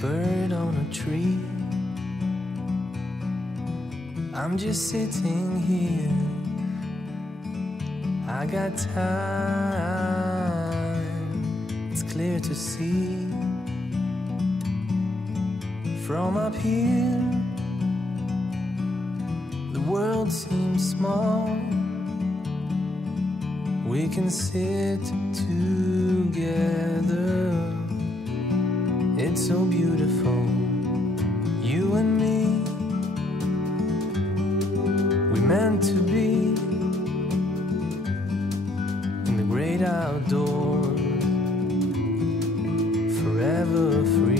bird on a tree. I'm just sitting here. I got time. It's clear to see. From up here, the world seems small. We can sit together. It's so beautiful, you and me. We meant to be in the great outdoors, forever free.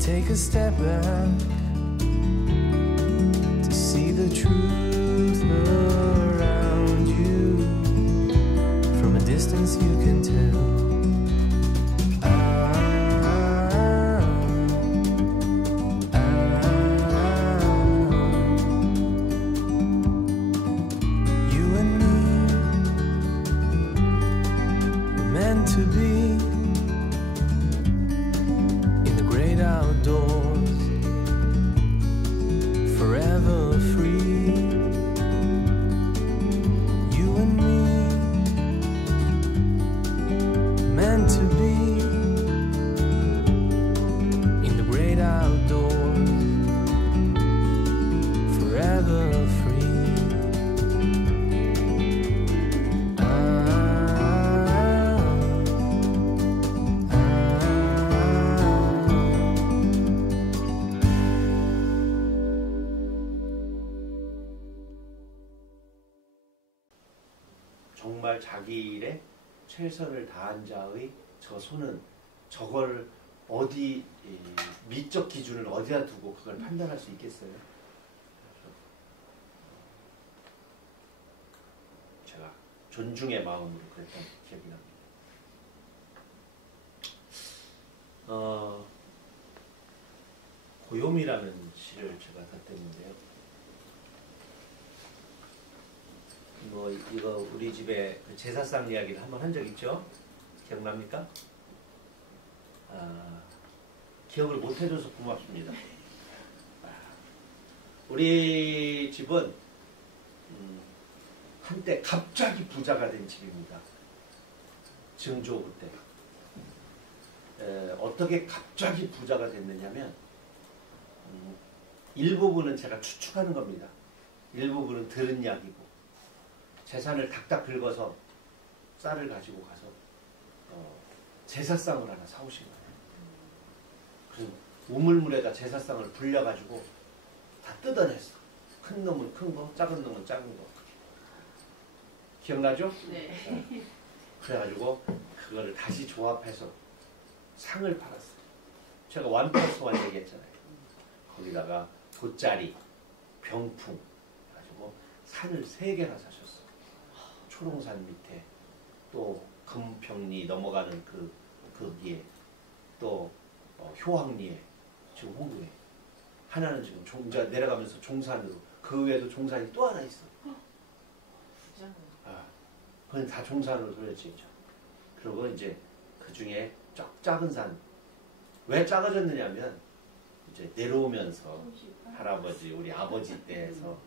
Take a step back to see the truth around you. From a distance you can tell. You and me were meant to be outdoors, forever free. You and me, meant to be in the great outdoors, forever free. 정말 자기 일에 최선을 다한 자의 저 손은 저걸 어디 미적 기준을 어디다 두고 그걸 판단할 수 있겠어요? 제가 존중의 마음으로 그랬던 기억이 납니다. 고요미라는 시를 제가 썼는데요. 이거 우리 집에 제사상 이야기를 한번 한 적 있죠? 기억납니까? 기억을 못 해줘서 고맙습니다. 우리 집은 한때 갑자기 부자가 된 집입니다. 증조부 때. 어떻게 갑자기 부자가 됐느냐면 일부분은 제가 추측하는 겁니다. 일부분은 들은 이야기고 재산을 닥닥 긁어서 쌀을 가지고 가서 제사상을 하나 사오신 거예요. 그래서 우물물에다 제사상을 불려가지고 다 뜯어냈어. 큰 놈은 큰 거, 작은 놈은 작은 거. 기억나죠? 네. 그래가지고 그거를 다시 조합해서 상을 팔았어요. 제가 완플러스완 얘기했잖아요. 거기다가 돗자리, 병풍 해가지고 산을 3개나 사셨어. 초롱산 밑에 또 금평리 넘어가는 거기에 또 효황리에 지금 홍도에 하나는 지금 내려가면서 종산으로 그 외에도 종산이 또 하나 있어. 그건 다 종산으로 돌렸지. 그리고 이제 그 중에 작은 산 왜 작아졌느냐면 이제 내려오면서 할아버지 우리 아버지 때에서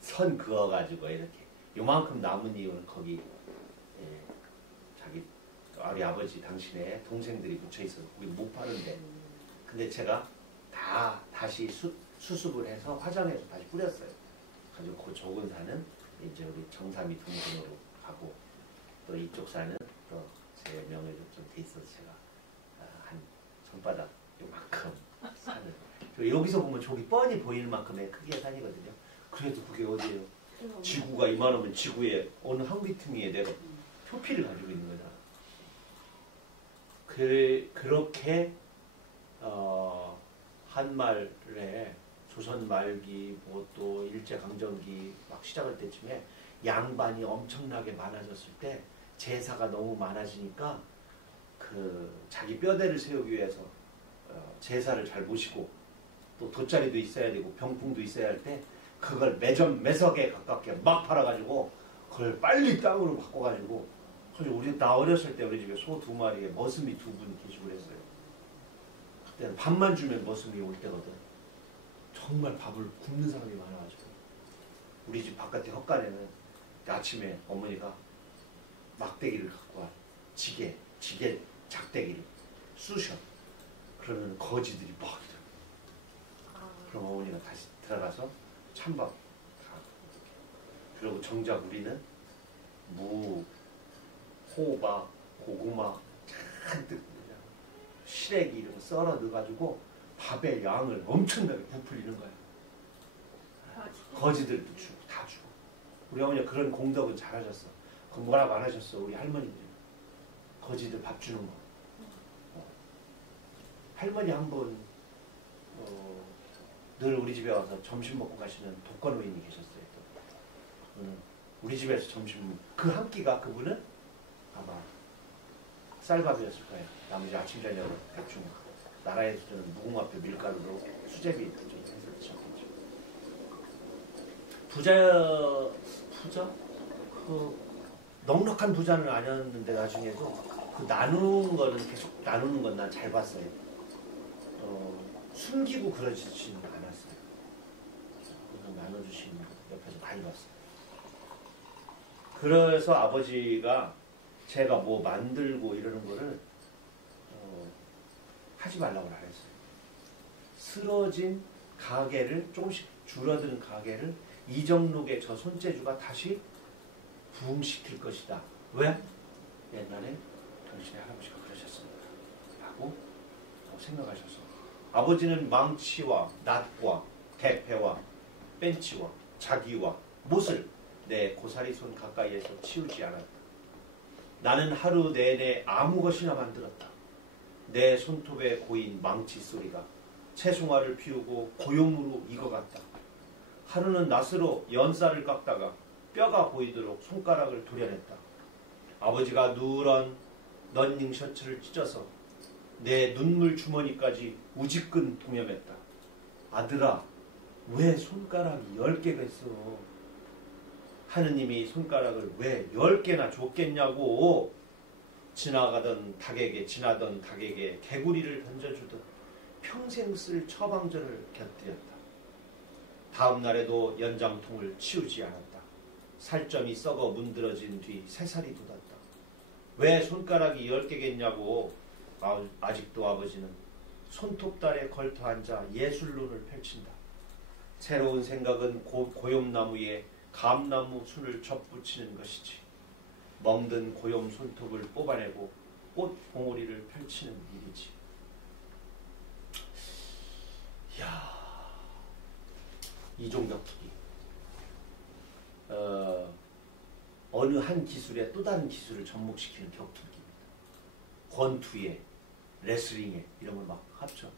선 그어가지고 이렇게 요만큼 남은 이유는 거기 자기 우리 아버지 당신의 동생들이 묻혀 있어서 거기 못 파는데 근데 제가 다시 수습을 해서 화장해서 다시 뿌렸어요. 가지고 그 적은 산은 이제 우리 정삼이 동생으로 가고 또 이쪽 산은 또 제 명예로 좀 돼 있어서 제가 한 손바닥 요만큼 산을 여기서 보면 저기 뻔히 보이는 만큼의 크기의 산이거든요. 그래도 그게 어디예요? 지구가 이만하면 지구의 어느 한 귀퉁이에 내가 표피를 가지고 있는 거잖아. 그렇게 한 말에 조선 말기 뭐 또 일제강점기 막 시작할 때쯤에 양반이 엄청나게 많아졌을 때 제사가 너무 많아지니까 그 자기 뼈대를 세우기 위해서 제사를 잘 모시고 또 돗자리도 있어야 되고 병풍도 있어야 할 때 그걸 매석에 가깝게 막 팔아가지고 그걸 빨리 땅으로 바꿔가지고 나 어렸을 때 우리 집에 소 2마리에 머슴이 2분 계시고 그랬어요. 그때는 밥만 주면 머슴이 올 때거든. 정말 밥을 굶는 사람이 많아가지고 우리 집 바깥에 헛간에는 아침에 어머니가 막대기를 갖고 와 지게 작대기를 쑤셔. 그러면 거지들이 막 이래. 그럼 어머니가 다시 들어가서 찬밥 다. 그리고 정작 우리는 무, 호박, 고구마 잔뜩 시래기 이런 거 썰어 넣어가지고 밥의 양을 엄청나게 부풀리는 거야. 거지들도 주고 다 주고. 우리 어머니가 그런 공덕은 잘하셨어. 그 뭐라고 안 하셨어. 우리 할머니들 거지들 밥 주는 거. 할머니 한 분 늘 우리 집에 와서 점심 먹고 가시는 독거노인이 계셨어요. 그분은 우리 집에서 점심 그 한 끼가 그분은 아마 쌀밥이었을 거예요. 나머지 아침 저녁은 대충 나라에서는 무궁화표 밀가루로 수제비 좀 해서 드셨겠죠. 부자 그 넉넉한 부자는 아니었는데 나중에도 그 나누는 거는 계속 나누는 건 난 잘 봤어요. 숨기고 그러지는 않았어요. 그냥 나눠주시는 거 옆에서 많이 봤어요. 그래서 아버지가 제가 뭐 만들고 이러는 거를 하지 말라고 안 했어요. 쓰러진 가게를 조금씩 줄어드는 가게를 이정록의 저 손재주가 다시 부흥시킬 것이다. 왜? 옛날에 당신의 할아버지가 그러셨습니다. 라고 생각하셔서 아버지는 망치와 낫과 대패와 벤치와 자기와 못을 내 고사리 손 가까이에서 치우지 않았다. 나는 하루 내내 아무 것이나 만들었다. 내 손톱에 고인 망치 소리가 채송화를 피우고 고용으로 익어갔다. 하루는 낫으로 연쌀을 깎다가 뼈가 보이도록 손가락을 도려냈다. 아버지가 누런 런닝 셔츠를 찢어서 내 눈물 주머니까지 우지끈 동염했다. 아들아, 왜 손가락이 10개가 있어? 하느님이 손가락을 왜 10개나 줬겠냐고. 지나던 닭에게 개구리를 던져주듯 평생 쓸 처방전을 곁들였다. 다음 날에도 연장통을 치우지 않았다. 살점이 썩어 문드러진 뒤 새살이 돋았다. 왜 손가락이 10개겠냐고. 아직도 아버지는 손톱달에 걸터 앉아 예술론을 펼친다. 새로운 생각은 고염나무에 감나무 순을 접붙이는 것이지. 멍든 고염 손톱을 뽑아내고 꽃 봉오리를 펼치는 일이지. 이야, 이종격투기. 어느 한 기술에 또 다른 기술을 접목시키는 격투기입니다. 권투에, 레슬링에 이런 걸 막 합쳐.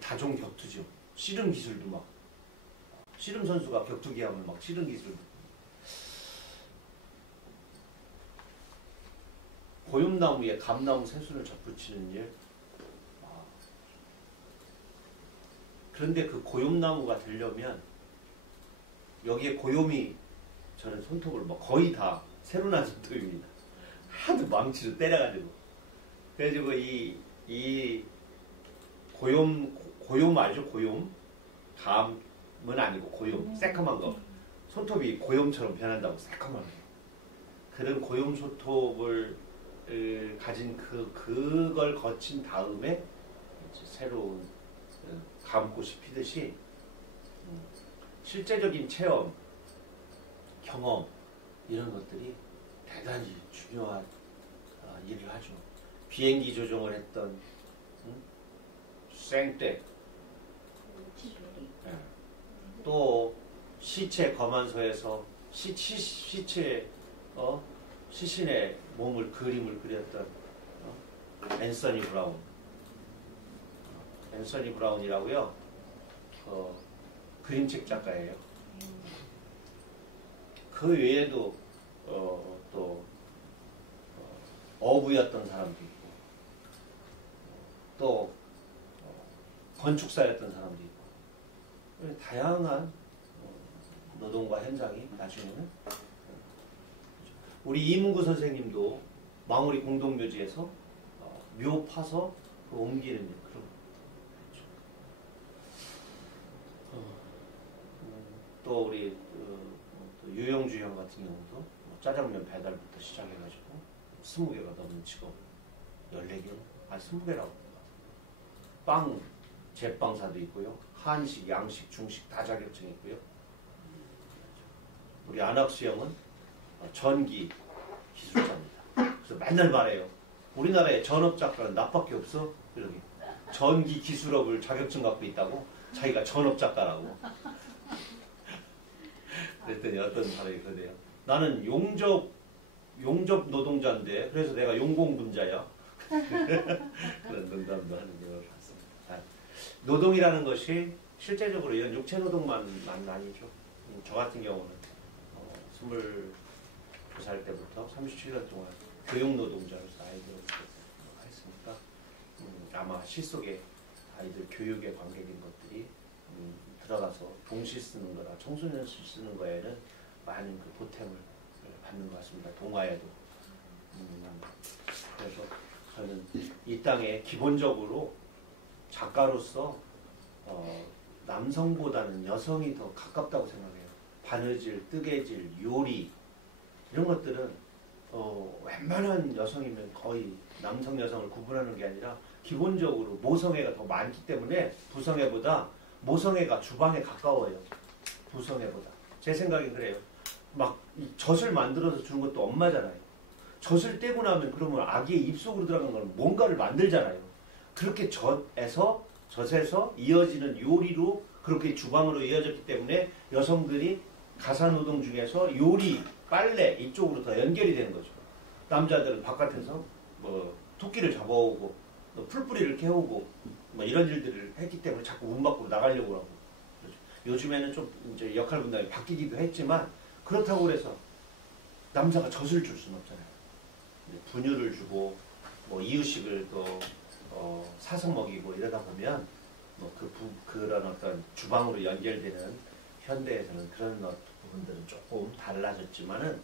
다종 격투죠. 씨름 기술도 막. 씨름 선수가 격투기 하면 막 씨름 기술도. 고염나무에 감나무 새순을 접붙이는 일. 그런데 그 고염나무가 되려면 여기에 고염이 저는 손톱을 뭐 거의 다 새로 난 손톱입니다. 하도 망치로 때려가지고. 그래가지고 이 고염 알죠? 고염. 감은 아니고 고염. 새까만 거. 손톱이 고염처럼 변한다고 새까만 거. 그런 고염 손톱을 가진 그걸 거친 다음에 새로운 감꽃이 피듯이 실제적인 체험, 경험 이런 것들이 대단히 중요한 일을 하죠. 비행기 조종을 했던 생떼, 또 시체 검안소에서 시신의 몸을 그림을 그렸던 앤서니 브라운이라고요. 그림책 작가예요. 그 외에도 또 어부였던 사람도 있고 또 건축사였던 사람도 있고 다양한 노동과 현장이 나중에는 우리 이문구 선생님도 망우리 공동묘지에서 묘 파서 옮기는 일 그런 또 우리 또 유영주 형 같은 경우도 짜장면 배달부터 시작해가지고 20개가 넘는 직업 14개 아니 20개라고 빵 제빵사도 있고요 한식, 양식, 중식 다 자격증 있고요 우리 안학수 형은 전기 기술자입니다. 그래서 맨날 말해요. 우리나라에 전업작가는 나밖에 없어. 이렇게 전기 기술업을 자격증 갖고 있다고 자기가 전업작가라고. 그랬더니 어떤 사람이 그러대요. 나는 용접 노동자인데 그래서 내가 용공분자야. 그런 농담도 하는 걸 봤습니다. 노동이라는 것이 실제적으로 이런 육체 노동만 아니죠. 저 같은 경우는 22살 때부터 37년 동안 교육노동자로서 아이들을 했으니까 아마 시 속에 아이들 교육에 관계된 것들이 들어가서 동시 쓰는 거나 청소년 시 쓰는 거에는 많은 그 보탬을 받는 것 같습니다. 동아에도. 그래서 저는 이 땅에 기본적으로 작가로서 남성보다는 여성이 더 가깝다고 생각해요. 바느질, 뜨개질, 요리 이런 것들은 웬만한 여성이면 거의 남성, 여성을 구분하는 게 아니라 기본적으로 모성애가 더 많기 때문에 부성애보다 모성애가 주방에 가까워요. 부성애보다. 제 생각엔 그래요. 막 젖을 만들어서 주는 것도 엄마잖아요. 젖을 떼고 나면 그러면 아기의 입속으로 들어간 건 뭔가를 만들잖아요. 그렇게 젖에서 이어지는 요리로 그렇게 주방으로 이어졌기 때문에 여성들이 가사노동 중에서 요리, 빨래 이쪽으로 더 연결이 되는 거죠. 남자들은 바깥에서 뭐 토끼를 잡아오고 풀뿌리를 캐오고 뭐 이런 일들을 했기 때문에 자꾸 문 밖으로 나가려고 하고 그렇죠. 요즘에는 좀 이제 역할 분담이 바뀌기도 했지만 그렇다고 해서 남자가 젖을 줄 수는 없잖아요. 분유를 주고 뭐 이유식을 또 사서 먹이고 이러다 보면 뭐 그런 어떤 주방으로 연결되는 현대에서는 그런 부분들은 조금 달라졌지만은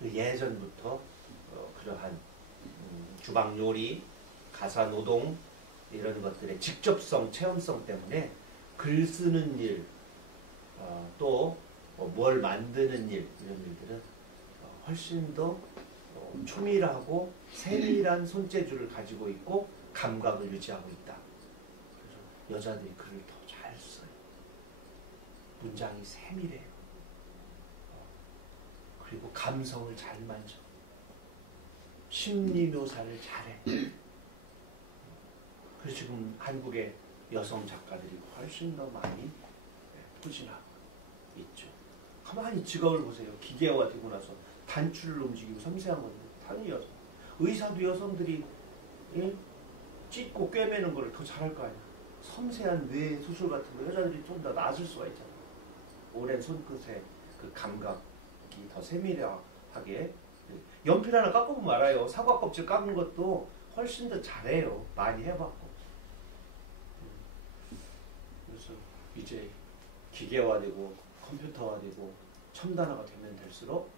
그 예전부터 그러한 주방 요리, 가사 노동 이런 것들의 직접성, 체험성 때문에 글 쓰는 일, 또 뭘 만드는 일 이런 일들은 훨씬 더 초밀하고 세밀한 손재주를 가지고 있고 감각을 유지하고 있다. 그래서 여자들이 글을 더 잘 써요. 문장이 세밀해요. 그리고 감성을 잘 만져. 심리 묘사를 잘해. 그래서 지금 한국의 여성 작가들이 훨씬 더 많이 부진하고 있죠. 가만히 직업을 보세요. 기계화되고 나서 단추를 움직이고 섬세한 것들 당연히 여성. 의사도 여성들이 찢고 꿰매는 걸 더 잘할 거 아니야. 섬세한 뇌 수술 같은 거 여자들이 좀 더 나아질 수가 있잖아. 오랜 손끝의 그 감각이 더 세밀하게 연필 하나 깎아보면 알아요. 사과 껍질 깎은 것도 훨씬 더 잘해요. 많이 해봤고. 그래서 이제 기계화되고 컴퓨터화되고 첨단화가 되면 될수록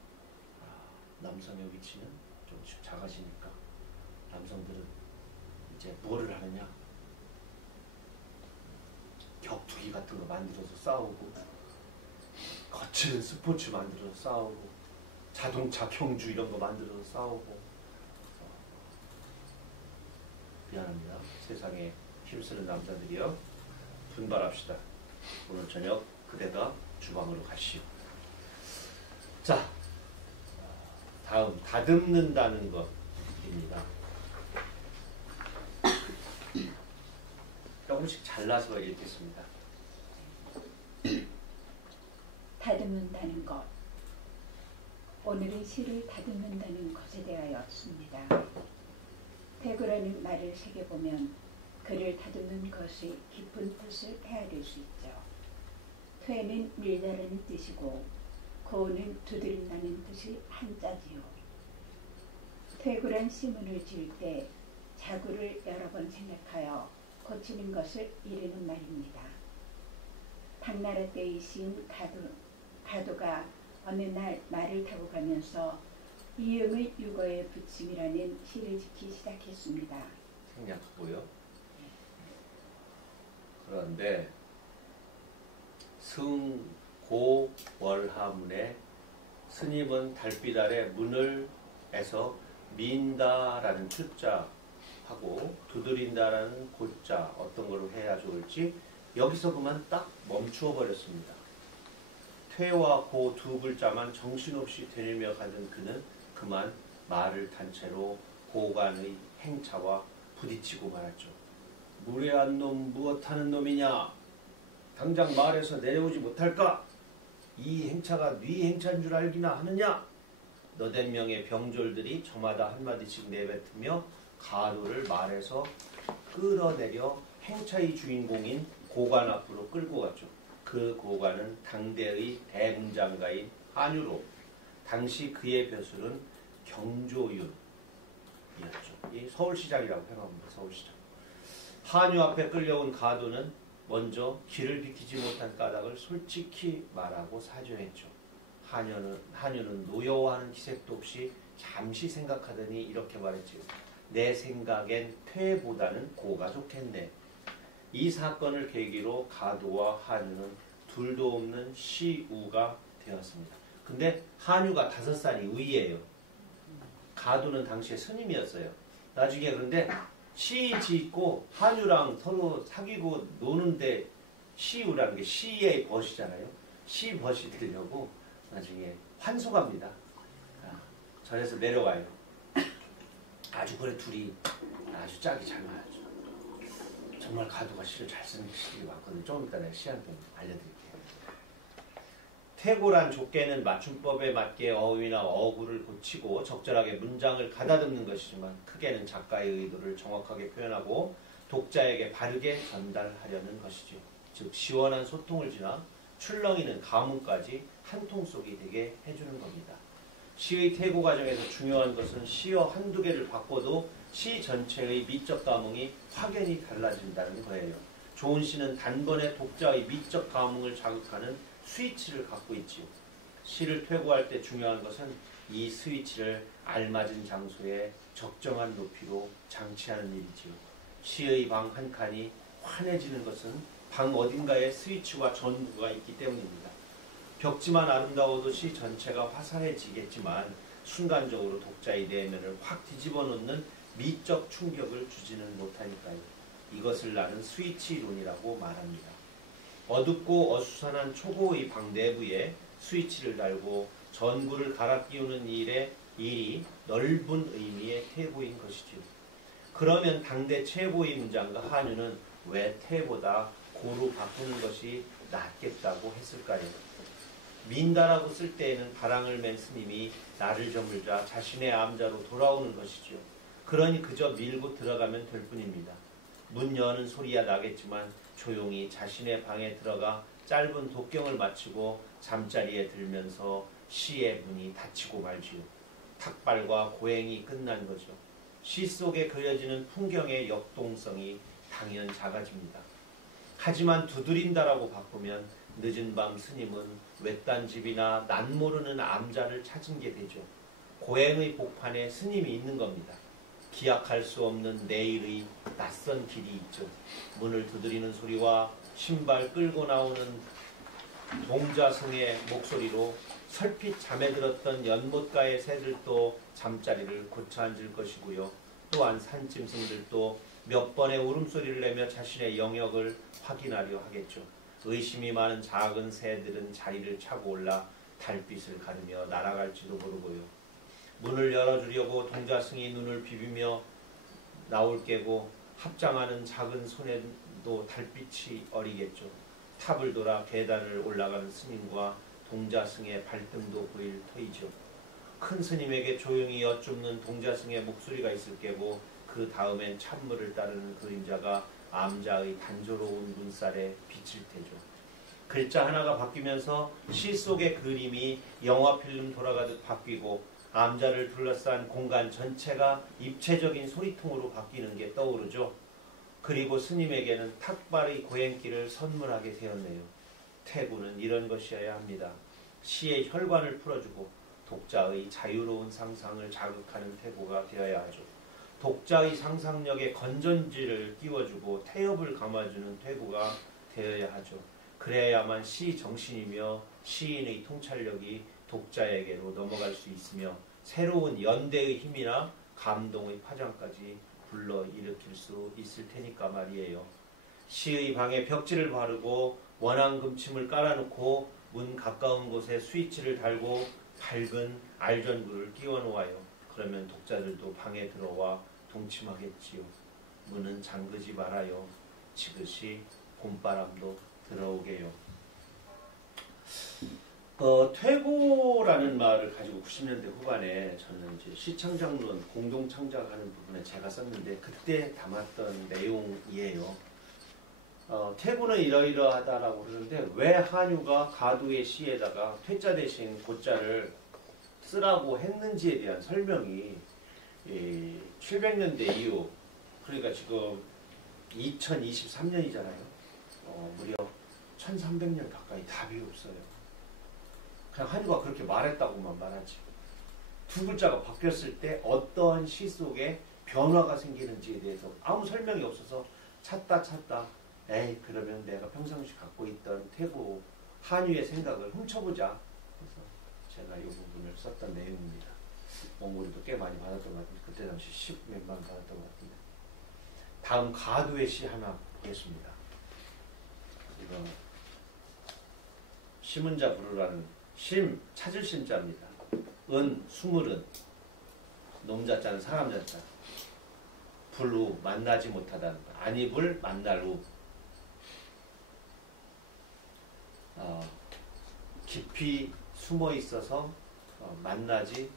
남성의 위치는 조금씩 작아지니까 남성들은 이제 뭐를 하느냐? 격투기 같은 거 만들어서 싸우고 거친 스포츠 만들어서 싸우고 자동차 경주 이런 거 만들어서 싸우고 미안합니다. 세상에 힘쓰는 남자들이요. 분발합시다. 오늘 저녁 그대가 주방으로 가시오. 자, 다음 다듬는다는 것입니다. 조금씩 잘라서 읽겠습니다. 다듬는다는 것. 오늘의 시를 다듬는다는 것에 대하여였습니다. 대구라는 말을 새겨보면 그를 다듬는 것이 깊은 뜻을 헤아릴 수 있죠. 퇴는 밀다라는 뜻이고 고는 두드린다는 뜻이 한자지요. 퇴구란 시문을 지을 때 자구를 여러 번 생각하여 고치는 것을 이르는 말입니다. 당나라 때의 시인 가도가 어느 날 말을 타고 가면서 이응의 유거에 붙임이라는 시를 짓기 시작했습니다. 생략하고요. 그런데 승고월하문에 스님은 달빛 아래 문을 에서 민다라는 투자하고 두드린다라는 고자 어떤 걸로 해야 좋을지 여기서 그만 딱 멈추어 버렸습니다. 퇴와 고 두 글자만 정신없이 되뇌며 가던 그는 그만 말을 탄 채로 고관의 행차와 부딪히고 말았죠. 무례한 놈 무엇하는 놈이냐? 당장 말에서 내려오지 못할까? 이 행차가 네 행차인 줄 알기나 하느냐? 너댓 명의 병졸들이 저마다 한마디씩 내뱉으며 가도를 말에서 끌어내려 행차의 주인공인 고관 앞으로 끌고 갔죠. 그 고관은 당대의 대문장가인 한유로 당시 그의 벼슬은 경조윤이었죠. 이 서울시장이라고 생각합니다. 서울시장. 한유 앞에 끌려온 가도는 먼저 길을 비키지 못한 까닭을 솔직히 말하고 사죄했죠. 한유는 노여워하는 기색도 없이 잠시 생각하더니 이렇게 말했지요. 내 생각엔 퇴보다는 고가 좋겠네. 이 사건을 계기로 가도와 한유는 둘도 없는 시우가 되었습니다. 근데 한유가 5살이 위예요. 가도는 당시에 스님이었어요. 나중에 그런데 시 짓고 한유랑 서로 사귀고 노는데 시우라는 게 시의 벗이잖아요. 시 벗이 되려고 나중에 환속합니다. 절에서 내려와요. 아주 그래 둘이 아주 짝이 잘 맞죠. 정말 가도가 시를 잘 쓰는 시들이 많거든요. 조금 이따 내가 시 한 편 알려드릴게요. 퇴고란 족계는 맞춤법에 맞게 어휘나 어구를 고치고 적절하게 문장을 가다듬는 것이지만 크게는 작가의 의도를 정확하게 표현하고 독자에게 바르게 전달하려는 것이죠. 즉 시원한 소통을 지나 출렁이는 가문까지 한 통속이 되게 해주는 겁니다. 시의 퇴고 과정에서 중요한 것은 시어 한두 개를 바꿔도 시 전체의 미적 감흥이 확연히 달라진다는 거예요. 좋은 시는 단번에 독자의 미적 감흥을 자극하는 스위치를 갖고 있지요. 시를 퇴고할 때 중요한 것은 이 스위치를 알맞은 장소에 적정한 높이로 장치하는 일이지요. 시의 방 한 칸이 환해지는 것은 방 어딘가에 스위치와 전구가 있기 때문입니다. 벽지만 아름다워도 시 전체가 화사해지겠지만 순간적으로 독자의 내면을 확 뒤집어 놓는 미적 충격을 주지는 못하니까요. 이것을 나는 스위치론이라고 말합니다. 어둡고 어수선한 초고의 방 내부에 스위치를 달고 전구를 갈아 끼우는 일이 넓은 의미의 퇴고인 것이지요. 그러면 당대 최고의 문장가 한유는 왜 퇴보다 고로 바꾸는 것이 낫겠다고 했을까요? 민다라고 쓸 때에는 바랑을 맨 스님이 나를 저물자 자신의 암자로 돌아오는 것이지요. 그러니 그저 밀고 들어가면 될 뿐입니다. 문 여는 소리야 나겠지만 조용히 자신의 방에 들어가 짧은 독경을 마치고 잠자리에 들면서 시의 문이 닫히고 말지요. 탁발과 고행이 끝난 거죠. 시 속에 그려지는 풍경의 역동성이 당연 작아집니다. 하지만 두드린다라고 바꾸면 늦은 밤 스님은 외딴 집이나 난 모르는 암자를 찾은 게 되죠. 고행의 복판에 스님이 있는 겁니다. 기약할 수 없는 내일의 낯선 길이 있죠. 문을 두드리는 소리와 신발 끌고 나오는 동자승의 목소리로 설핏 잠에 들었던 연못가의 새들도 잠자리를 고쳐앉을 것이고요. 또한 산짐승들도 몇 번의 울음소리를 내며 자신의 영역을 확인하려 하겠죠. 의심이 많은 작은 새들은 자리를 차고 올라 달빛을 가르며 날아갈지도 모르고요. 문을 열어주려고 동자승이 눈을 비비며 나올 깨고 합장하는 작은 손에도 달빛이 어리겠죠. 탑을 돌아 계단을 올라가는 스님과 동자승의 발등도 보일 터이죠. 큰 스님에게 조용히 여쭙는 동자승의 목소리가 있을 깨고 그 다음엔 찬물을 따르는 그림자가 암자의 단조로운 눈살에 비칠 테죠. 글자 하나가 바뀌면서 시 속의 그림이 영화 필름 돌아가듯 바뀌고 암자를 둘러싼 공간 전체가 입체적인 소리통으로 바뀌는 게 떠오르죠. 그리고 스님에게는 탁발의 고행길을 선물하게 되었네요. 태고는 이런 것이어야 합니다. 시의 혈관을 풀어주고 독자의 자유로운 상상을 자극하는 태고가 되어야 하죠. 독자의 상상력에 건전지를 띄워주고 태엽을 감아주는 태고가 되어야 하죠. 그래야만 시 정신이며 시인의 통찰력이 독자에게로 넘어갈 수 있으며 새로운 연대의 힘이나 감동의 파장까지 불러일으킬 수 있을 테니까 말이에요. 시의 방에 벽지를 바르고 원앙금침을 깔아놓고 문 가까운 곳에 스위치를 달고 밝은 알전구를 끼워놓아요. 그러면 독자들도 방에 들어와 동침하겠지요. 문은 잠그지 말아요. 지그시 봄바람도 들어오게요. 퇴고라는 말을 가지고 90년대 후반에 저는 이제 시창작론 공동창작하는 부분에 제가 썼는데 그때 담았던 내용이에요. 퇴고는 이러이러하다라고 그러는데 왜 한유가 가두의 시에다가 퇴자 대신 고자를 쓰라고 했는지에 대한 설명이 700년대 이후 그러니까 지금 2023년이잖아요. 무려 1300년 가까이 답이 없어요. 그냥 한유가 그렇게 말했다고만 말하지. 두 글자가 바뀌었을 때 어떠한 시 속에 변화가 생기는지에 대해서 아무 설명이 없어서 찾다 에이 그러면 내가 평상시 갖고 있던 태고 한유의 생각을 훔쳐보자. 그래서 제가 이 부분을 썼던 내용입니다. 원고리도 꽤 많이 받았던 것 같은데 그때 당시 10몇만 받았던 것 같은데 다음 가두의 시 하나 보겠습니다. 이거 시문자 부르라는 심 찾을 심자입니다. 은 수물은 놈자자는 사람자자 불후 만나지 못하다는 안입을 만날 후 깊이 숨어 있어서 만나지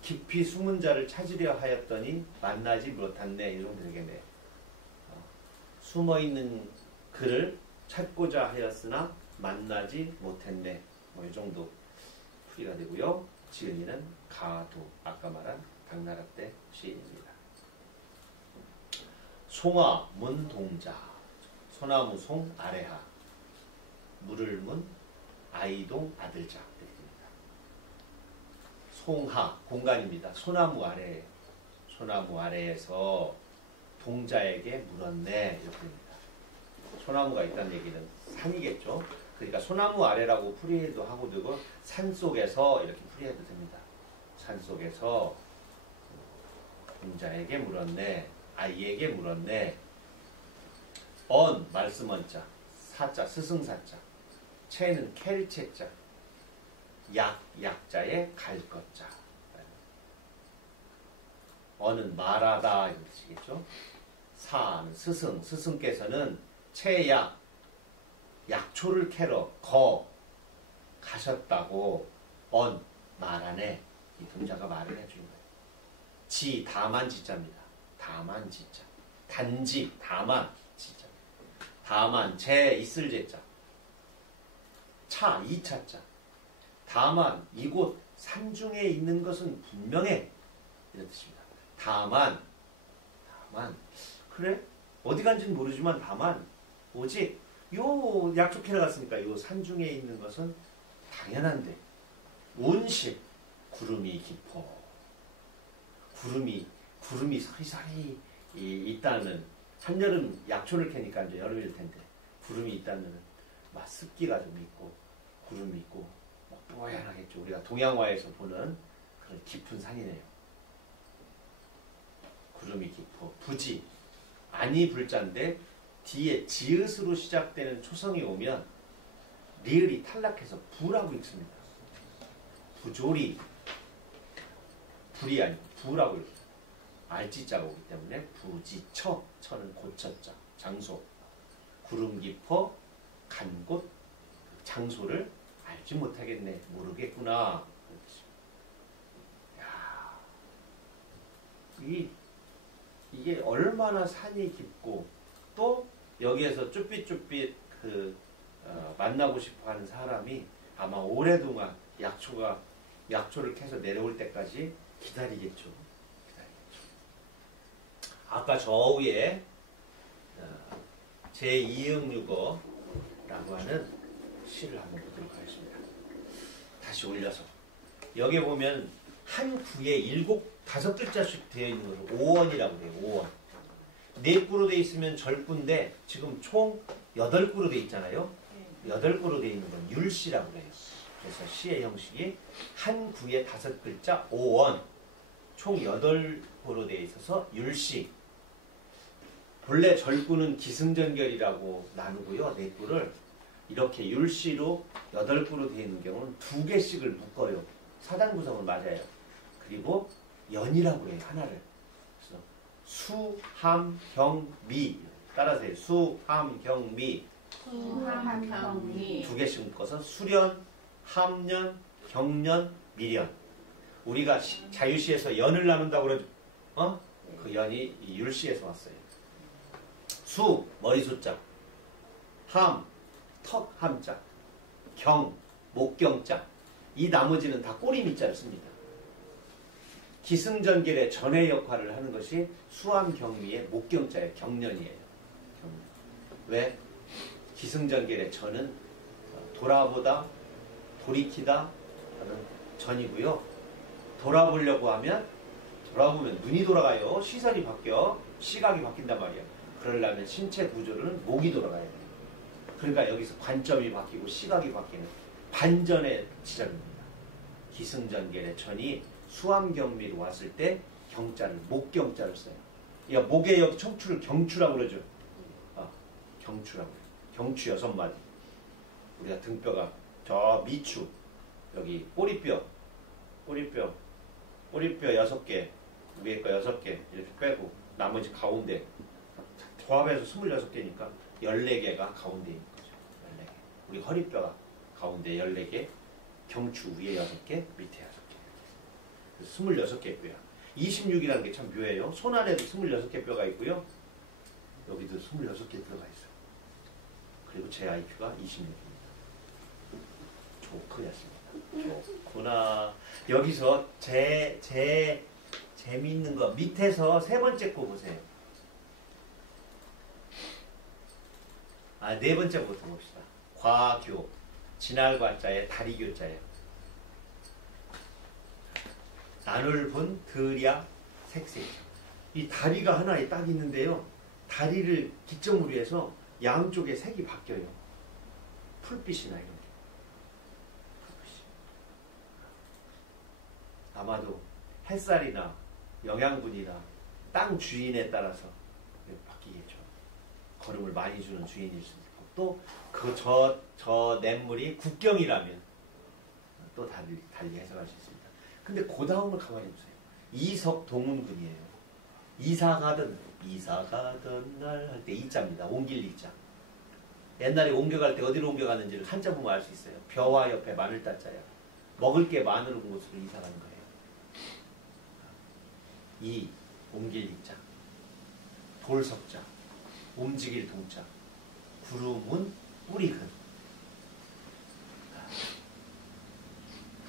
깊이 숨은 자를 찾으려 하였더니 만나지 못했네. 이 정도 되겠네. 숨어 있는 그를 찾고자 하였으나 만나지 못했네. 뭐 이 정도 풀이가 되고요. 지은이는 가두 아까 말한 당나라 때 시인입니다. 송아 문 동자 소나무 송 아래하 물을 문 아이동 아들자 됩니다. 송하 공간입니다. 소나무 아래 소나무 아래에서 동자에게 물었네 이렇게 됩니다. 소나무가 있다는 얘기는 산이겠죠. 그러니까 소나무 아래라고 풀이해도 하고 되고 산 속에서 이렇게 풀이해도 됩니다. 산 속에서 동자에게 물었네. 아이에게 물었네. 언 말씀 언자 사자 스승사자 채는 켈체자 약자의 갈 것자 언은 말하다 이런 뜻이겠죠. 사는 스승께서는 채약 약초를 캐러 가셨다고 언 말하네. 이 동자가 말을 해주는 거예요. 지 다만 지자입니다. 다만 지자 단지 다만 지자 다만 제 있을 제자 차 이차자 다만 이곳 산중에 있는 것은 분명해 이런 뜻입니다. 다만 그래 어디 간지는 모르지만 다만 오직 요 약초 캐러 갔으니까 요 산중에 있는 것은 당연한데 온실 구름이 깊어 구름이 서리서리 있다는 한여름 약초를 캐니까 이제 여름일 텐데 구름이 있다면 막 습기가 좀 있고 구름이 있고 막 뽀얀하겠죠. 우리가 동양화에서 보는 그런 깊은 산이네요. 구름이 깊어 부지 아니 불자인데 뒤에 지읒으로 시작되는 초성이 오면 리을이 탈락해서 부라고 읽습니다. 부조리 불이 아니고 부라고 읽습니다. 알지자가 오기 때문에 부지처 처는 고처자 장소 구름 깊어 간 곳 장소를 알지 못하겠네 모르겠구나. 야, 이게 얼마나 산이 깊고 또 여기에서 쭈삣쭈삣 그 만나고 싶어하는 사람이 아마 오랫동안 약초를 캐서 내려올 때까지 기다리겠죠. 아까 저 위에 제2응유거라고 하는 시를 한번 보도록 하겠습니다. 다시 올려서 여기 보면 한 구에 5글자씩 되어 있는 것을 5원이라고 해요. 5원. 4구로 되어 있으면 절구인데 지금 총 8구로 되어 있잖아요. 8구로 되어 있는 건 율시라고 해요. 그래서 시의 형식이 한 구에 5글자 5원, 총 8구로 되어 있어서 율시. 본래 절구는 기승전결이라고 나누고요. 4구를 이렇게 율시로 8구로 되어 있는 경우는 2개씩을 묶어요. 사단 구성은 맞아요. 그리고 연이라고 해요. 하나를. 그래서 수, 함, 경, 미. 따라서 해요. 수, 함, 경, 미. 수함경미 2개씩 묶어서 수련, 함년, 경년, 미련. 우리가 자유시에서 연을 나눈다고 그러죠. 그 연이 이 율시에서 왔어요. 수, 머리숫자. 함, 턱 함자. 경, 목경자. 이 나머지는 다 꼬리미자를 씁니다. 기승전결의 전의 역할을 하는 것이 수함경미의 목경자예요. 경년이에요. 경년. 왜? 기승전결의 전은 돌아보다, 돌이키다 하는 전이고요. 돌아보려고 하면 돌아보면 눈이 돌아가요. 시선이 바뀌어. 시각이 바뀐단 말이에요. 그러려면 신체 구조는 목이 돌아가야 돼요. 그러니까 여기서 관점이 바뀌고 시각이 바뀌는 반전의 지점입니다. 기승전결의 전이 수함경미로 왔을 때 경자를 목경자를 써요. 그러니까 목에 여기 척추를 경추라고 그러죠. 경추라고 해요. 경추 6마디. 우리가 등뼈가 저 미추 여기 꼬리뼈 6개 위에 거 6개 이렇게 빼고 나머지 가운데 조합해서 26개니까 14개가 가운데 있는 거죠. 14개. 우리 허리뼈가 가운데 14개, 경추 위에 6개, 밑에 6개. 26개 뼈야. 26이라는 게 참 묘해요. 손 안에도 26개 뼈가 있고요. 여기도 26개 뼈가 있어요. 그리고 제 IQ가 26입니다. 좋구였습니다. 좋구나. 여기서 재미있는 거 밑에서 3번째 거 보세요. 4번째부터 봅시다. 과교. 진할 과자에 다리 교자예요. 나눌 분 들야 색색. 이 다리가 하나에 딱 있는데요. 다리를 기점으로 해서 양쪽에 색이 바뀌어요. 풀빛이나 이런 게. 풀빛이. 아마도 햇살이나 영양분이나 땅 주인에 따라서 바뀌겠죠. 거름을 많이 주는 주인일 수도 있고 또 저 냇물이 국경이라면 또 달리 해석할 수 있습니다. 근데 그 다음을 가만히 보세요. 이석동문군이에요. 이사 가던 날 할 때 이자입니다. 옮길 이자. 옛날에 옮겨갈 때 어디로 옮겨갔는지를 한자 보면 알 수 있어요. 벼와 옆에 마늘 따자야. 먹을 게 많은 곳으로 이사 가는 거예요. 이 옮길 이자. 돌석자. 움직일 동자. 구름은 뿌리근.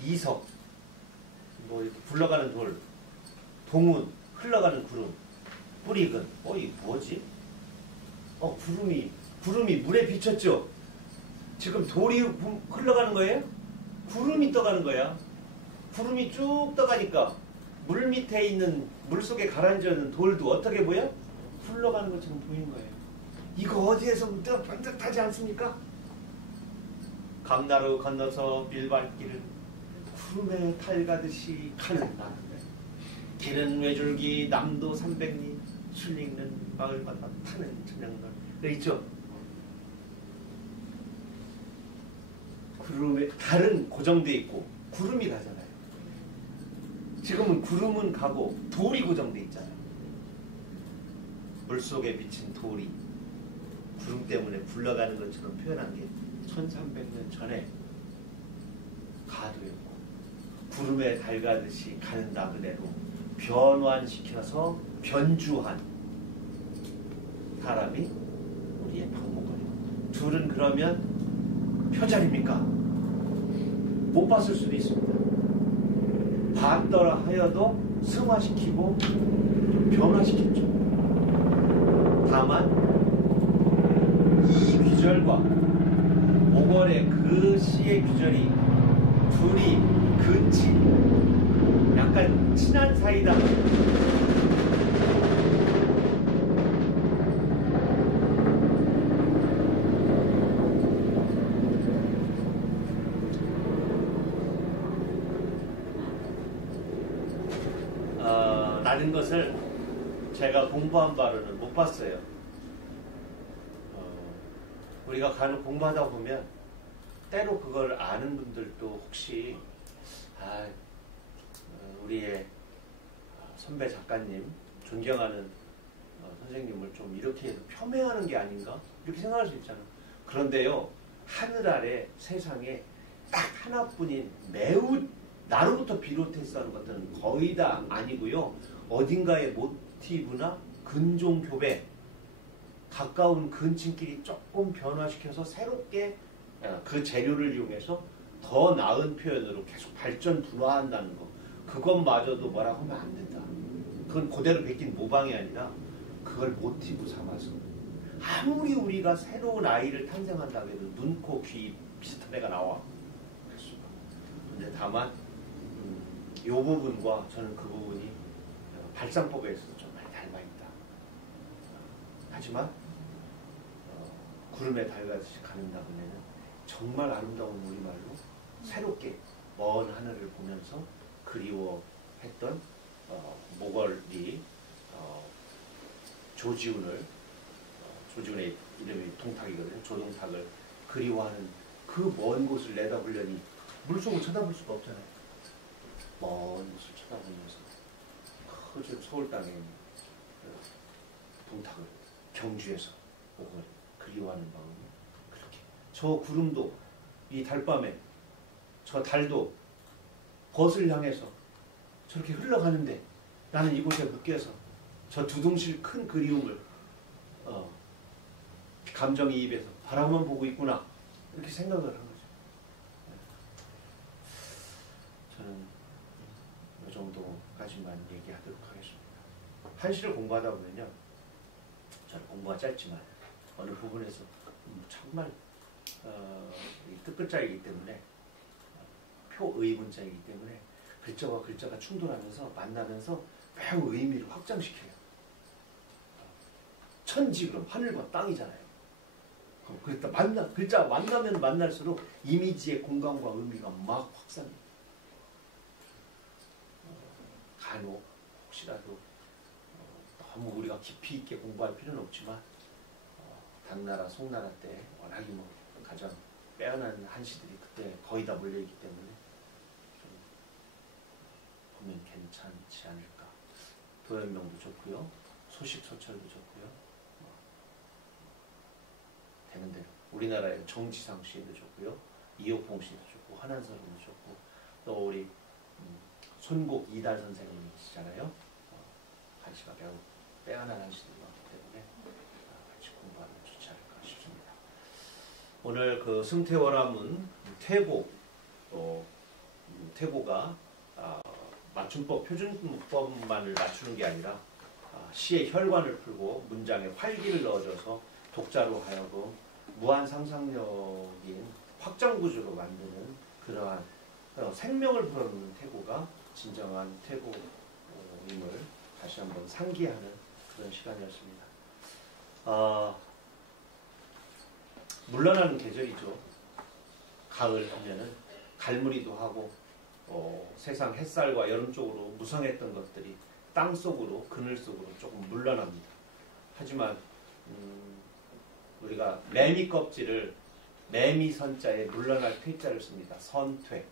이석. 뭐 이렇게 굴러가는 돌. 동운. 흘러가는 구름. 뿌리근. 이 뭐지? 구름이 물에 비쳤죠? 지금 돌이 흘러가는 거예요? 구름이 떠가는 거야. 구름이 쭉 떠가니까 물 밑에 있는 물 속에 가라앉는 돌도 어떻게 보여? 흘러가는 것처럼 보이는 거예요. 이거 어디에서 반듯하지 않습니까? 강나루 건너서 밀발길을 구름에 탈 가듯이 가는 나. 길은 외줄기 남도 300리 술리는 마을마다 타는 저녁날. 그 있죠? 구름에 달은 고정돼 있고 구름이 가잖아요. 지금은 구름은 가고 돌이 고정돼 있잖아요. 물속에 비친 돌이 구름 때문에 굴러가는 것처럼 표현한 게 1300년 전에 가도였고 구름에 달 가듯이 가는 나그네로 변환시켜서 변주한 사람이 우리의 박목걸이고 둘은 그러면 표절입니까? 못 봤을 수도 있습니다. 봤더라 하여도 승화시키고 변화시켰죠. 다만 이 귀절과 오걸의 그 시의 귀절이 둘이 약간 친한 사이다. 라는 것을 제가 공부한 바로는 못 봤어요. 우리가 간혹 공부하다 보면 때로 그걸 아는 분들도 혹시 우리의 선배 작가님, 존경하는 선생님을 좀 이렇게 해서 폄훼하는 게 아닌가? 이렇게 생각할 수 있잖아요. 그런데요, 하늘 아래 세상에 딱 하나뿐인 매우 나로부터 비롯해서 하는 것들은 거의 다 아니고요. 어딘가의 모티브나 근종교배, 가까운 근친끼리 조금 변화시켜서 새롭게 그 재료를 이용해서 더 나은 표현으로 계속 발전 분화한다는 거. 그것마저도 뭐라고 하면 안 된다. 그건 그대로 베낀 모방이 아니라 그걸 모티브 삼아서 아무리 우리가 새로운 아이를 탄생한다고 해도 눈, 코, 귀 비슷한 애가 나와. 근데 다만 이 부분과 저는 그 부분이 발상법에 있어서 좀 많이 닮아있다. 하지만 구름에 달가듯이 가는 다음에는 정말 아름다운 우리말로 새롭게 먼 하늘을 보면서 그리워했던 모걸이 조지훈의 이름이 동탁이거든요. 조동탁을 그리워하는 그 먼 곳을 내다보려니 물속을 쳐다볼 수가 없잖아요. 먼 곳을 쳐다보면서 서울 땅에 있는 동탁을 경주에서 모걸 그리워하는 마음이 그렇게 저 구름도 이 달밤에 저 달도 벗을 향해서 저렇게 흘러가는데 나는 이곳에 묶여서 저 두둥실 큰 그리움을 감정이입해서 바라만 보고 있구나 이렇게 생각을 한 거죠. 저는 이 정도까지만 얘기하도록 하겠습니다. 한시를 공부하다 보면요, 저는 공부가 짧지만 어느 부분에서 정말 뜻글자이기 때문에 표의문자이기 때문에 글자와 글자가 충돌하면서 만나면서 매우 의미를 확장시켜요. 천지 그럼 하늘과 땅이잖아요. 그러니까 글자가 만나면 만날수록 이미지의 공간과 의미가 막 확산해요. 간혹 혹시라도 너무 우리가 깊이 있게 공부할 필요는 없지만 당나라, 송나라 때 워낙에 가장 빼어난 한시들이 그때 거의 다 몰려있기 때문에 좀 보면 괜찮지 않을까. 도연명도 좋고요. 소식소철도 좋고요. 되는 대로 우리나라의 정지상 시인도 좋고요. 이옥봉 시인도 좋고 한한서름도 좋고 또 우리 손곡 이달 선생님이시잖아요. 한시가 매우 빼어난 한시들이 많기 때문에 같이 공부하면 좋지 않을까 싶습니다. 오늘 그 승태월화문 태고가 맞춤법 표준문법만을 맞추는 게 아니라 시의 혈관을 풀고 문장에 활기를 넣어줘서 독자로 하여금 무한 상상력인 확장구조로 만드는 그러한 생명을 불어넣는 태고가 진정한 태고임을 다시 한번 상기하는 그런 시간이었습니다. 물러나는 계절이죠. 가을 하면은 갈무리도 하고 세상 햇살과 여름 쪽으로 무성했던 것들이 땅속으로 그늘 속으로 조금 물러납니다. 하지만 우리가 매미 껍질을 매미 선자에 물러날 퇴자를 씁니다. 선퇴.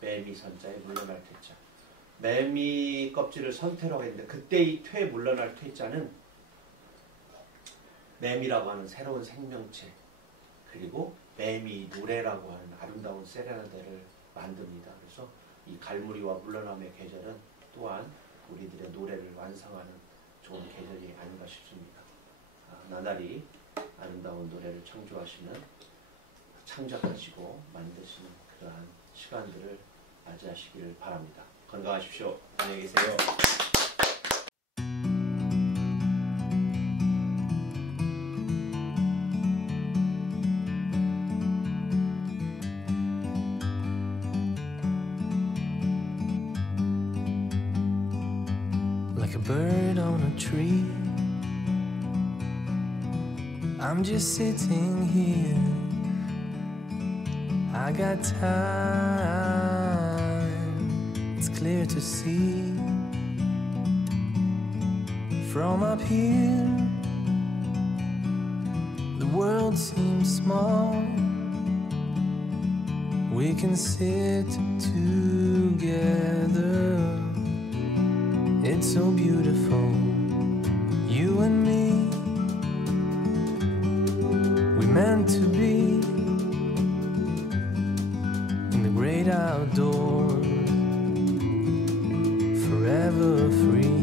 매미 선자에 물러날 퇴자. 매미 껍질을 선퇴라고 했는데 그때의 퇴 물러날 퇴자는 매미라고 하는 새로운 생명체 그리고 매미 노래라고 하는 아름다운 세레나데를 만듭니다. 그래서 이 갈무리와 물러남의 계절은 또한 우리들의 노래를 완성하는 좋은 계절이 아닌가 싶습니다. 나날이 아름다운 노래를 창조하시는 창작하시고 만드시는 그러한 시간들을 맞이하시기를 바랍니다. 건강하십시오. 안녕히 계세요. Like a bird on a tree, I'm just sitting here. I got time, it's clear to see. From up here, the world seems small. We can sit together. It's so beautiful, you and me. We meant to be in the great outdoors, forever free.